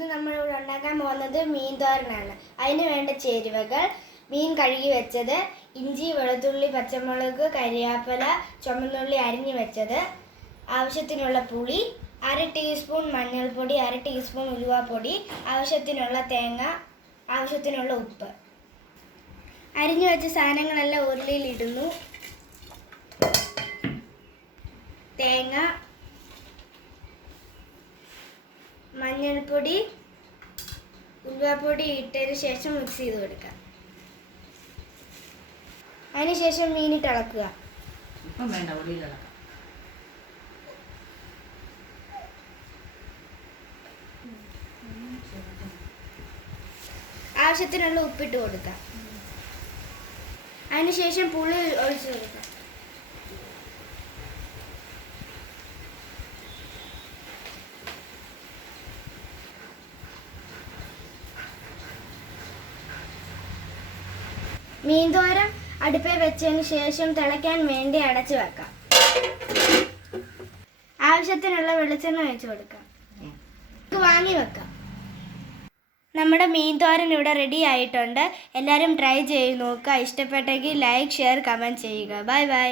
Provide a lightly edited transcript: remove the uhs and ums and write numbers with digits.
ഇന്ന് നമ്മളിവിടെ ഉണ്ടാക്കാൻ പോകുന്നത് മീൻ തോരനാണ്. അതിന് വേണ്ട ചേരുവകൾ: മീൻ കഴുകി വെച്ചത്, ഇഞ്ചി, വെളുത്തുള്ളി, പച്ചമുളക്, കരിയാപ്പല, ചുമന്നുള്ളി അരിഞ്ഞു വെച്ചത്, ആവശ്യത്തിനുള്ള പുളി, 1/2 ടീസ്പൂൺ മഞ്ഞൾപ്പൊടി, 1/2 ടീസ്പൂൺ ഉലുവാപ്പൊടി, ആവശ്യത്തിനുള്ള തേങ്ങ, ആവശ്യത്തിനുള്ള ഉപ്പ്. അരിഞ്ഞു വെച്ച സാധനങ്ങളെല്ലാം ഉരുളിയിലിടുന്നു. തേങ്ങ, മഞ്ഞൾപ്പൊടി, ഉലുവാപ്പൊടി ഇട്ടതിന് ശേഷം മിക്സ് ചെയ്ത് കൊടുക്കുക. അതിനുശേഷം മീനിട്ട് ഇളക്കുക. ആവശ്യത്തിനുള്ള ഉപ്പിട്ട് കൊടുക്കുക. അതിനുശേഷം പുളി ഒഴിച്ചു കൊടുക്കുക. മീൻതോരൻ അടുപ്പിൽ വെച്ചതിന് ശേഷം തിളയ്ക്കാൻ വേണ്ടി അടച്ചു വെക്കാം. ആവശ്യത്തിനുള്ള വെളിച്ചെണ്ണ ഒഴിച്ചു കൊടുക്കാം. വാങ്ങി വെക്കാം. നമ്മുടെ മീൻതോരൻ ഇവിടെ റെഡി ആയിട്ടുണ്ട്. എല്ലാവരും ട്രൈ ചെയ്ത് നോക്കുക. ഇഷ്ടപ്പെട്ടെങ്കിൽ ലൈക്ക്, ഷെയർ, കമൻറ്റ് ചെയ്യുക. Bye bye.